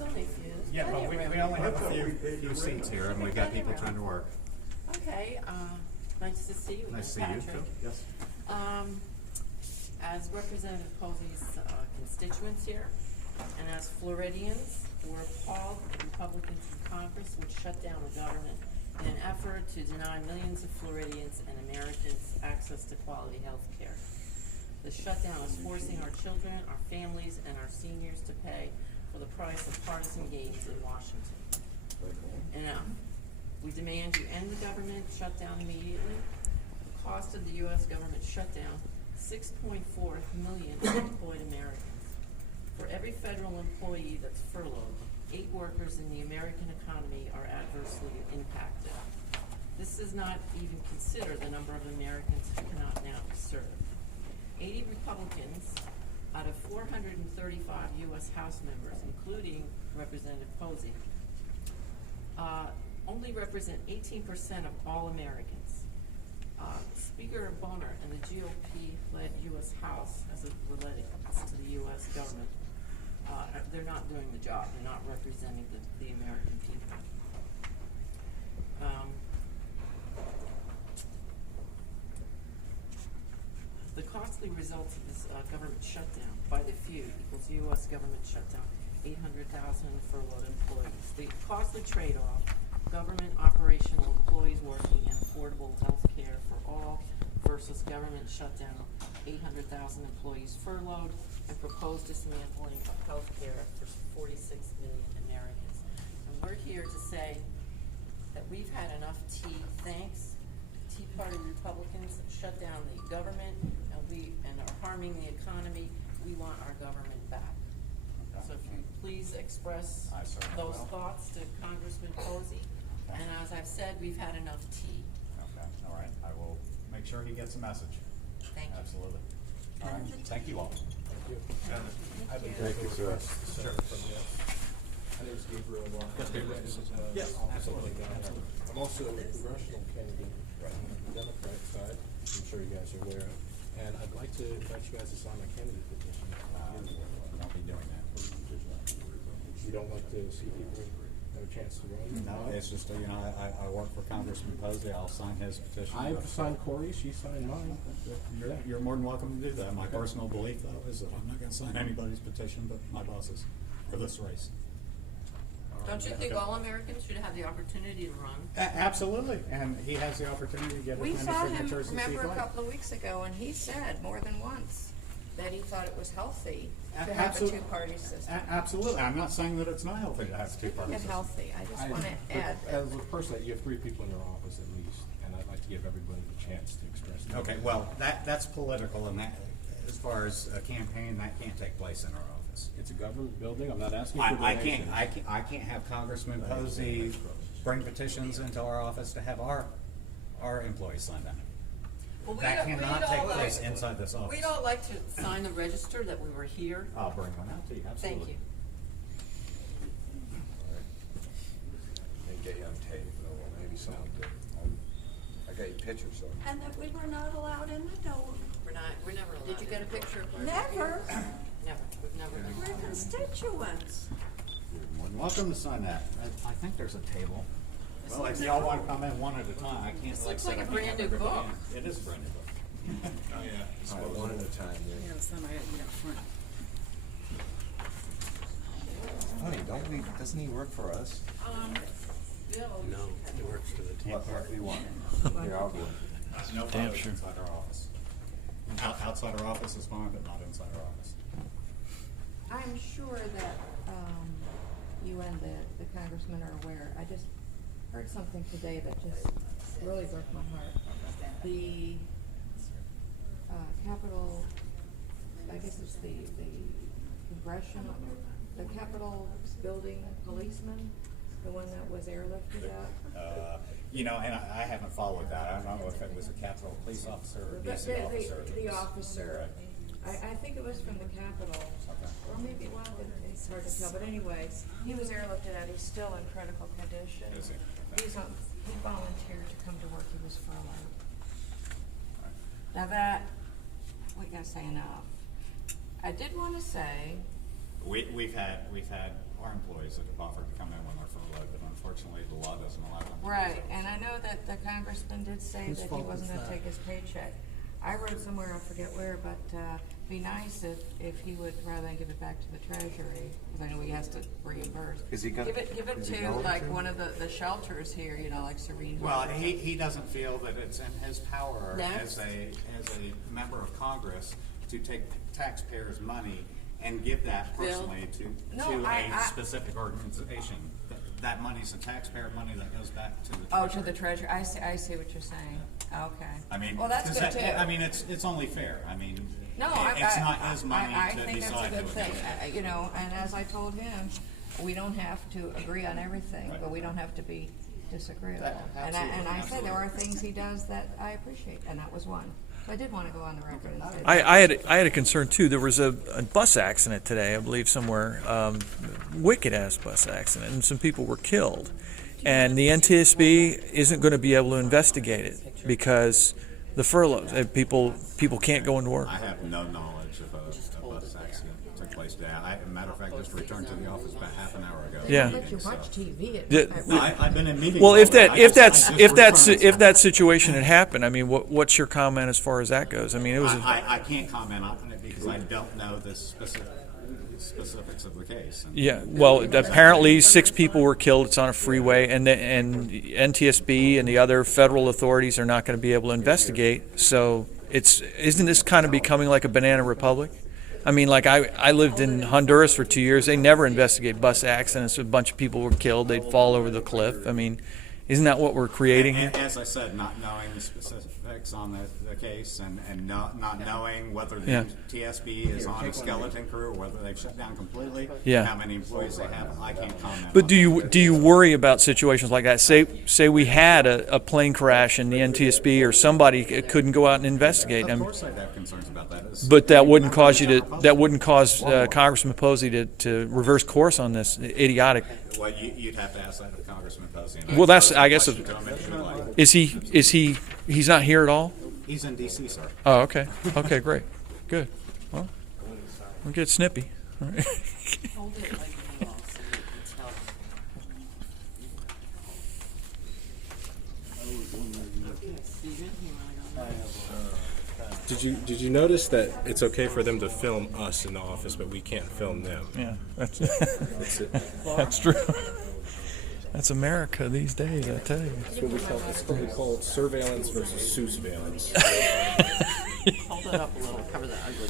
It's only a few. Yeah, but we only have a few seats here, and we've got people trying to work. Okay, nice to see you. Nice to see you, too. Yes. As Representative Posey's constituents here, and as Floridians, we're appalled that Republicans in Congress would shut down the government in an effort to deny millions of Floridians and Americans access to quality health care. The shutdown is forcing our children, our families, and our seniors to pay for the price of partisan gains in Washington. Enough. We demand you end the government shutdown immediately. The cost of the U.S. government shutdown, $6.4 million unemployed Americans. For every federal employee that's furloughed, 8 workers in the American economy are adversely impacted. This does not even consider the number of Americans who cannot now be served. 80 Republicans out of 435 U.S. House members, including Representative Posey, only represent 18% of all Americans. Speaker Boner and the GOP-led U.S. House, as it relates to the U.S. government, they're not doing the job. They're not representing the American people. The costly results of this government shutdown by the few equals U.S. government shutdown, 800,000 furloughed employees. The costly trade-off, government operational employees working and affordable health care for all versus government shutdown, 800,000 employees furloughed, and proposed dismantling of health care for 46 million Americans. And we're here to say that we've had enough tea, thanks to Tea Party Republicans that shut down the government and are harming the economy. We want our government back. Okay. So if you please express those thoughts to Congressman Posey. Okay. And as I've said, we've had enough tea. Okay, all right. I will make sure he gets a message. Thank you. Absolutely. All right. Thank you all. Thank you. Thank you, sir. Sure. My name is Gabriel. Yes, absolutely. I'm also a congressional candidate on the Democratic side. I'm sure you guys are aware of. And I'd like to invite you guys to sign my candidate petition. I'll be doing that. You don't like to see people have a chance to run? No, it's just, I work for Congressman Posey. I'll sign his petition. I've signed Corey's, she signed mine. You're more than welcome to do that. My personal belief, though, is that I'm not going to sign anybody's petition but my boss's for this race. Don't you think all Americans should have the opportunity to run? Absolutely, and he has the opportunity to get as We many saw him, signatures as he'd remember, a like. couple of weeks ago, and he said more than once that he thought it was healthy to have a two-party system. Absolutely. I'm not saying that it's not healthy to have a two-party It's system. healthy. I just want to add. As a person, you have 3 people in your office at least, and I'd like to give everybody the chance to express their Okay, well, that's political, and that, as far as a campaign, that can't take place in our office. It's a government building. I'm not asking for I donations. can't have Congressman Posey bring petitions into our office to have our employees sign them. Well, That cannot take place inside this office. We'd all like to sign the register that we were here. I'll bring one out to you, absolutely. Thank you. And get you on tape, maybe someone did. I got your picture, so. And that we were not allowed in the door. We're never allowed. Did you get a picture of her? Never. Never. We've never been We're allowed. constituents. You're more than welcome to sign that. I think there's a table. Well, if y'all want to come in one at a time, I can't. This looks like a sit brand new everybody book. in. It is a brand new book. Oh, yeah. All right, one at a time, yeah. Honey, doesn't he work for us? Bill. No, he works for the Tea What Party. do you want? Here, I'll do it. No Damn photos sure. inside our office. Outside our office is fine, but not inside our office. I'm sure that you and the congressman are aware. I just heard something today that just really broke my heart. The Capitol, I guess it's the congressional, the Capitol building policeman, the one that was airlifted out. And I haven't followed that. I don't know if it was a Capitol police officer or a DC officer. The officer. I think it was from the Capitol. Okay. Or maybe it was, it's hard to tell, but anyways, he was airlifted out, he's still in critical condition. Is he? He volunteered to come to work, he was furloughed. Now that, we gotta say enough. I did wanna say. We we've had our employees that have offered to come in when they're furloughed, but unfortunately the law doesn't allow them to do Right, so. and I know that the congressman did say Whose that he fault wasn't is gonna that? take his paycheck. I wrote somewhere, I forget where, but, be nice if he would, rather than give it back to the treasury, cause I know he has to reimburse. Is he gonna- Give it is he to going like to? one of the shelters here, you know, like Serene. Well, Harbor. he doesn't feel that it's in his power Next. as a member of Congress to take taxpayers' money and give that Bill? personally No, to I- a specific organization. That money's the taxpayer money that goes back to the treasury. Oh, to the treasury, I see what you're saying, okay. I mean, Well, that's 'cause good that- too. I mean, it's only fair. I mean, No, it's not his money I to think that's a decide good who it thing, goes to. you know, and as I told him, we don't have to agree on everything, Right. but we don't have to be disagreeable. Absolutely, And I say there are absolutely. things he does that I appreciate, and that was one. So I did wanna go on the record and say. I had a concern too. There was a bus accident today, I believe somewhere, wicked ass bus accident, and some people were killed. And the NTSB isn't going to be able to investigate it because the furloughs. People can't go into work. I have no knowledge of a bus accident that took place today. As a matter of fact, just returned to the office about half an hour ago. Yeah. Let you watch TV at Yeah, midnight. Well, I've been in meetings. Well, all if day. that I if just- I that's just if that's returned, if so that situation had happened, I mean, what's your comment as far as that goes? I mean, it was. I can't comment on it because I don't know the specifics of the case. And Yeah, well, apparently 6 people were killed. It's on a freeway, and NTSB and the other federal authorities are not going to be able to investigate. So isn't this kind of becoming like a banana republic? I mean, like I lived in Honduras for 2 years. They never investigate bus accidents. A bunch of people were killed. They'd fall over the cliff. I mean, isn't that what we're creating here? And as I said, not knowing the specifics on the case and not knowing whether the Yeah. TSB is on a skeleton crew or whether they've shut down completely, Yeah. how many employees they have, I can't comment But on do you worry about situations like that? Say we had a plane crash and the NTSB or somebody couldn't go out and investigate. Of I mean, course I'd have concerns about that. but that wouldn't cause Congressman Posey to reverse course on this idiotic. Well, you'd have to ask that of Congressman Posey. Well, that's I guess Question to him if you would like. he's not here at all? He's in D.C., sir. Oh, okay, great, good. Well, we'll get snippy. All right. Hold it like you will, so we can tell. Okay, Steven, you wanna go next? Did you notice that it's okay for them to film us in the office, but we can't film them? Yeah, that's That's it. that's true. That's America these days, I tell you. That's what we call surveillance versus surveillance. Hold it up a little, cover the ugly